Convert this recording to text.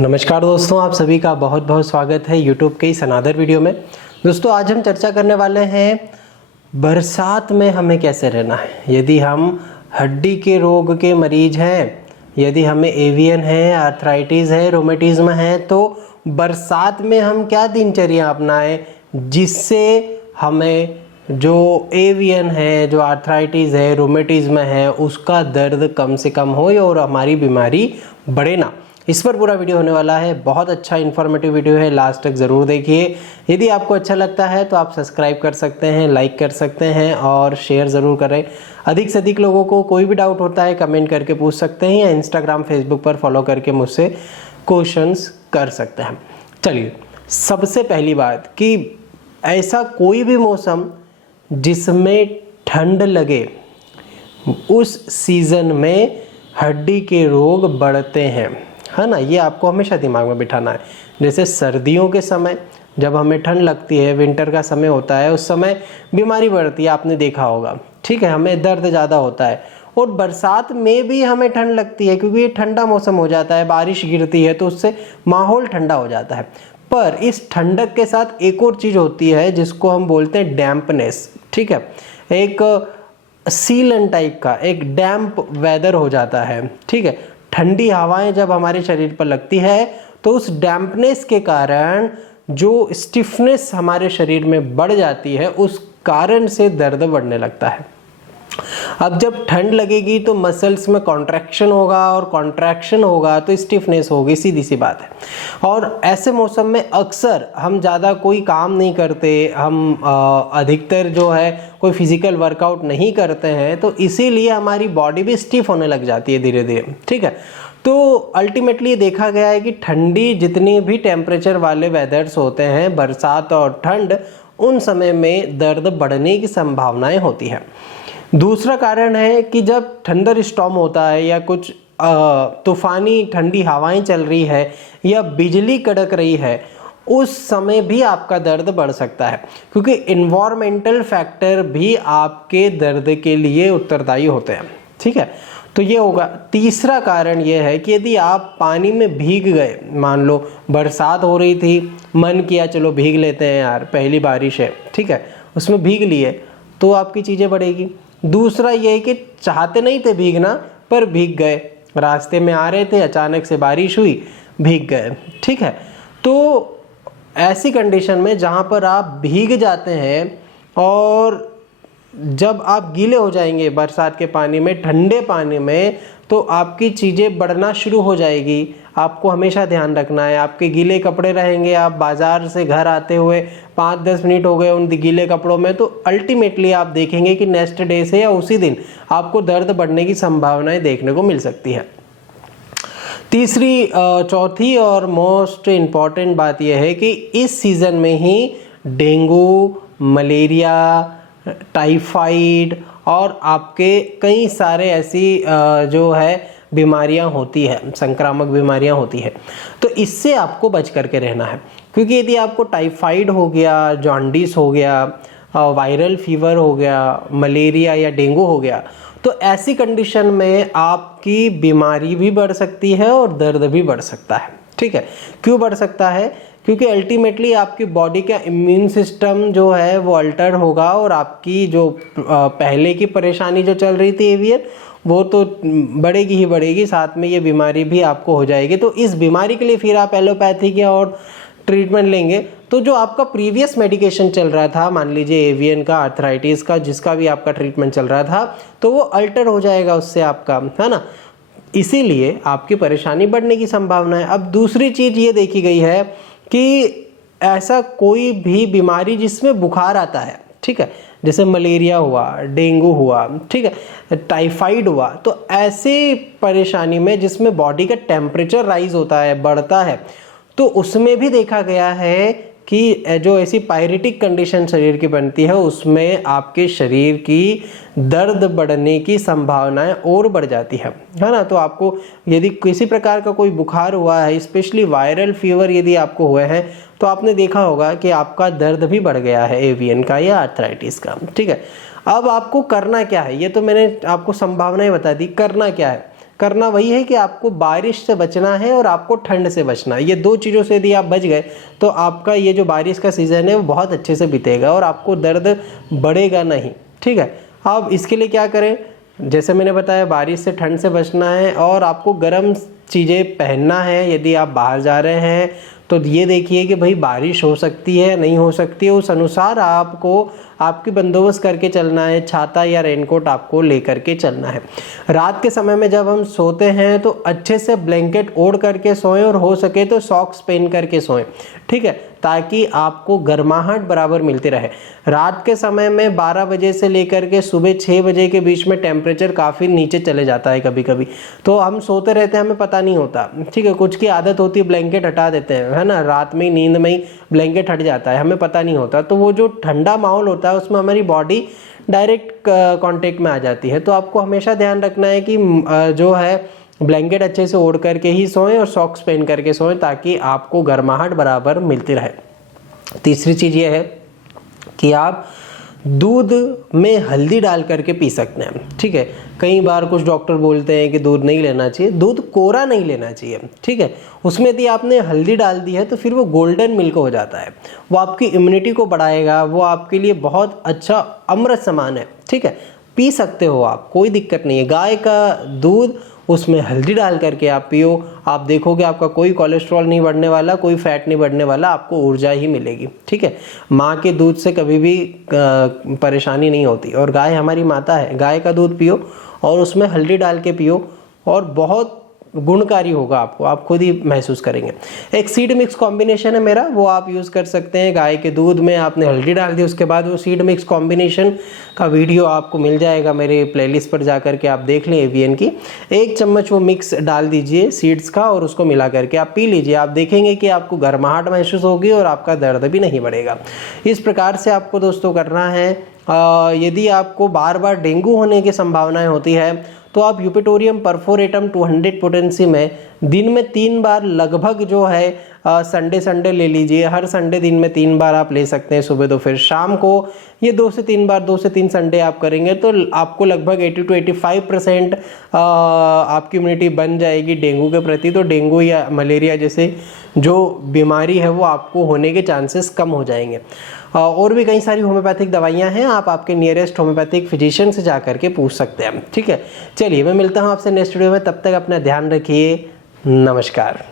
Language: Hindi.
नमस्कार दोस्तों, आप सभी का बहुत बहुत स्वागत है यूट्यूब के इस अनादर वीडियो में। दोस्तों आज हम चर्चा करने वाले हैं बरसात में हमें कैसे रहना है। यदि हम हड्डी के रोग के मरीज हैं, यदि हमें एवियन है, आर्थराइटिस है, रोमेटिज्म है, तो बरसात में हम क्या दिनचर्या अपनाएं जिससे हमें जो एवियन है, जो आर्थराइटिस है, रोमेटिज्म है, उसका दर्द कम से कम हो और हमारी बीमारी बढ़े ना। इस पर पूरा वीडियो होने वाला है। बहुत अच्छा इन्फॉर्मेटिव वीडियो है, लास्ट तक ज़रूर देखिए। यदि आपको अच्छा लगता है तो आप सब्सक्राइब कर सकते हैं, लाइक कर सकते हैं और शेयर ज़रूर करें। अधिक से अधिक लोगों को कोई भी डाउट होता है कमेंट करके पूछ सकते हैं या इंस्टाग्राम फेसबुक पर फॉलो करके मुझसे क्वेश्चंस कर सकते हैं। चलिए, सबसे पहली बात कि ऐसा कोई भी मौसम जिसमें ठंड लगे, उस सीज़न में हड्डी के रोग बढ़ते हैं, है ना। ये आपको हमेशा दिमाग में बिठाना है। जैसे सर्दियों के समय जब हमें ठंड लगती है, विंटर का समय होता है, उस समय बीमारी बढ़ती है, आपने देखा होगा, ठीक है, हमें दर्द ज़्यादा होता है। और बरसात में भी हमें ठंड लगती है क्योंकि ये ठंडा मौसम हो जाता है, बारिश गिरती है तो उससे माहौल ठंडा हो जाता है। पर इस ठंडक के साथ एक और चीज़ होती है जिसको हम बोलते हैं डैम्पनेस, ठीक है। एक सीलन टाइप का एक डैम्प वेदर हो जाता है, ठीक है। ठंडी हवाएं जब हमारे शरीर पर लगती है तो उस डैम्पनेस के कारण जो स्टिफनेस हमारे शरीर में बढ़ जाती है, उस कारण से दर्द बढ़ने लगता है। अब जब ठंड लगेगी तो मसल्स में कॉन्ट्रैक्शन होगा और कॉन्ट्रैक्शन होगा तो स्टिफनेस होगी, सीधी सी बात है। और ऐसे मौसम में अक्सर हम ज़्यादा कोई काम नहीं करते, हम अधिकतर जो है कोई फिजिकल वर्कआउट नहीं करते हैं, तो इसीलिए हमारी बॉडी भी स्टिफ होने लग जाती है धीरे धीरे, ठीक है। तो अल्टीमेटली देखा गया है कि ठंडी जितनी भी टेम्परेचर वाले वेदर्स होते हैं, बरसात और ठंड, उन समय में दर्द बढ़ने की संभावनाएं होती है। दूसरा कारण है कि जब थंडर स्टॉर्म होता है या कुछ तूफानी ठंडी हवाएं चल रही है या बिजली कड़क रही है, उस समय भी आपका दर्द बढ़ सकता है क्योंकि इन्वायरमेंटल फैक्टर भी आपके दर्द के लिए उत्तरदायी होते हैं, ठीक है। तो ये होगा। तीसरा कारण ये है कि यदि आप पानी में भीग गए, मान लो बरसात हो रही थी, मन किया चलो भीग लेते हैं यार, पहली बारिश है, ठीक है, उसमें भीग लिए तो आपकी चीज़ें बढ़ेगी। दूसरा ये है कि चाहते नहीं थे भीगना पर भीग गए, रास्ते में आ रहे थे, अचानक से बारिश हुई, भीग गए, ठीक है। तो ऐसी कंडीशन में जहाँ पर आप भीग जाते हैं और जब आप गीले हो जाएंगे बरसात के पानी में, ठंडे पानी में, तो आपकी चीज़ें बढ़ना शुरू हो जाएगी। आपको हमेशा ध्यान रखना है, आपके गीले कपड़े रहेंगे, आप बाज़ार से घर आते हुए 5-10 मिनट हो गए उन गीले कपड़ों में, तो अल्टीमेटली आप देखेंगे कि नेक्स्ट डे से या उसी दिन आपको दर्द बढ़ने की संभावनाएं देखने को मिल सकती है। चौथी और मोस्ट इम्पॉर्टेंट बात यह है कि इस सीज़न में ही डेंगू, मलेरिया, टाइफाइड और आपके कई सारे ऐसी जो है बीमारियां होती है, संक्रामक बीमारियां होती है। तो इससे आपको बच करके रहना है क्योंकि यदि आपको टाइफाइड हो गया, जॉन्डिस हो गया, वायरल फीवर हो गया, मलेरिया या डेंगू हो गया, तो ऐसी कंडीशन में आपकी बीमारी भी बढ़ सकती है और दर्द भी बढ़ सकता है, ठीक है। क्यों बढ़ सकता है? क्योंकि अल्टीमेटली आपकी बॉडी का इम्यून सिस्टम जो है वो अल्टर होगा और आपकी जो पहले की परेशानी जो चल रही थी एवियन, वो तो बढ़ेगी ही बढ़ेगी, साथ में ये बीमारी भी आपको हो जाएगी। तो इस बीमारी के लिए फिर आप एलोपैथिक या और ट्रीटमेंट लेंगे तो जो आपका प्रीवियस मेडिकेशन चल रहा था, मान लीजिए एवियन का, आर्थराइटिस का, जिसका भी आपका ट्रीटमेंट चल रहा था, तो वो अल्टर हो जाएगा उससे आपका, है ना। इसीलिए आपकी परेशानी बढ़ने की संभावना है। अब दूसरी चीज़ ये देखी गई है कि ऐसा कोई भी बीमारी जिसमें बुखार आता है, ठीक है, जैसे मलेरिया हुआ, डेंगू हुआ, ठीक है, टाइफाइड हुआ, तो ऐसे परेशानी में जिसमें बॉडी का टेम्परेचर राइज होता है, बढ़ता है, तो उसमें भी देखा गया है कि जो ऐसी पायरेटिक कंडीशन शरीर की बनती है उसमें आपके शरीर की दर्द बढ़ने की संभावनाएं और बढ़ जाती है ना। तो आपको यदि किसी प्रकार का कोई बुखार हुआ है, स्पेशली वायरल फीवर यदि आपको हुए हैं, तो आपने देखा होगा कि आपका दर्द भी बढ़ गया है एवियन का या आर्थराइटिस का, ठीक है। अब आपको करना क्या है, ये तो मैंने आपको संभावनाएं बता दी, करना क्या है। करना वही है कि आपको बारिश से बचना है और आपको ठंड से बचना है। ये दो चीज़ों से यदि आप बच गए तो आपका ये जो बारिश का सीज़न है वो बहुत अच्छे से बीतेगा और आपको दर्द बढ़ेगा नहीं। ठीक है, अब इसके लिए क्या करें, जैसे मैंने बताया बारिश से ठंड से बचना है और आपको गर्म चीज़ें पहनना है। यदि आप बाहर जा रहे हैं तो ये देखिए कि भाई बारिश हो सकती है नहीं हो सकती है, उस अनुसार आपको आपकी बंदोबस्त करके चलना है। छाता या रेनकोट आपको लेकर के चलना है। रात के समय में जब हम सोते हैं तो अच्छे से ब्लैंकेट ओढ़ करके सोएं और हो सके तो सॉक्स पहन करके सोएं। ठीक है, ताकि आपको गर्माहट बराबर मिलती रहे। रात के समय में 12 बजे से लेकर के सुबह 6 बजे के बीच में टेम्परेचर काफ़ी नीचे चले जाता है कभी कभी, तो हम सोते रहते हैं, हमें पता नहीं होता। ठीक है, कुछ की आदत होती है ब्लैंकेट हटा देते हैं, है ना, रात में नींद में ही ब्लैंकेट हट जाता है, हमें पता नहीं होता। तो वो जो ठंडा माहौल होता है उसमें हमारी बॉडी डायरेक्ट कांटेक्ट में आ जाती है। तो आपको हमेशा ध्यान रखना है कि जो है ब्लैंकेट अच्छे से ओढ़ करके ही सोएं और सॉक्स पहन करके सोएं ताकि आपको गर्माहट बराबर मिलती रहे। तीसरी चीज़ ये है कि आप दूध में हल्दी डाल करके पी सकते हैं। ठीक है, कई बार कुछ डॉक्टर बोलते हैं कि दूध नहीं लेना चाहिए, दूध कोरा नहीं लेना चाहिए। ठीक है, उसमें यदि आपने हल्दी डाल दी है तो फिर वो गोल्डन मिल्क हो जाता है, वो आपकी इम्यूनिटी को बढ़ाएगा, वो आपके लिए बहुत अच्छा अमृत समान है। ठीक है, पी सकते हो आप, कोई दिक्कत नहीं है। गाय का दूध उसमें हल्दी डाल करके आप पियो, आप देखोगे आपका कोई कोलेस्ट्रॉल नहीं बढ़ने वाला, कोई फैट नहीं बढ़ने वाला, आपको ऊर्जा ही मिलेगी। ठीक है, माँ के दूध से कभी भी परेशानी नहीं होती और गाय हमारी माता है। गाय का दूध पियो और उसमें हल्दी डाल के पियो और बहुत गुणकारी होगा आपको, आप खुद ही महसूस करेंगे। एक सीड मिक्स कॉम्बिनेशन है मेरा, वो आप यूज़ कर सकते हैं। गाय के दूध में आपने हल्दी डाल दी, उसके बाद वो सीड मिक्स कॉम्बिनेशन का वीडियो आपको मिल जाएगा मेरे प्लेलिस्ट पर, जा करके आप देख लें एवीएन की। 1 चम्मच वो मिक्स डाल दीजिए सीड्स का और उसको मिला करके आप पी लीजिए। आप देखेंगे कि आपको गर्माहट महसूस होगी और आपका दर्द भी नहीं बढ़ेगा। इस प्रकार से आपको दोस्तों करना है। यदि आपको बार बार डेंगू होने की संभावनाएं होती है तो आप यूपेटोरियम परफोरेटम 200 पोटेंसी में दिन में 3 बार लगभग जो है संडे ले लीजिए। हर संडे दिन में 3 बार आप ले सकते हैं, सुबह दोपहर शाम को। ये 2 से 3 बार, 2 से 3 संडे आप करेंगे तो आपको लगभग 80 to 85% आपकी इम्यूनिटी बन जाएगी डेंगू के प्रति। तो डेंगू या मलेरिया जैसे जो बीमारी है वो आपको होने के चांसेस कम हो जाएंगे। और भी कई सारी होम्योपैथिक दवाइयाँ हैं, आप आपके नियरेस्ट होम्योपैथिक फिजिशियन से जा करके पूछ सकते हैं। ठीक है, चलिए मैं मिलता हूँ आपसे नेक्स्ट वीडियो में, तब तक अपना ध्यान रखिए। नमस्कार।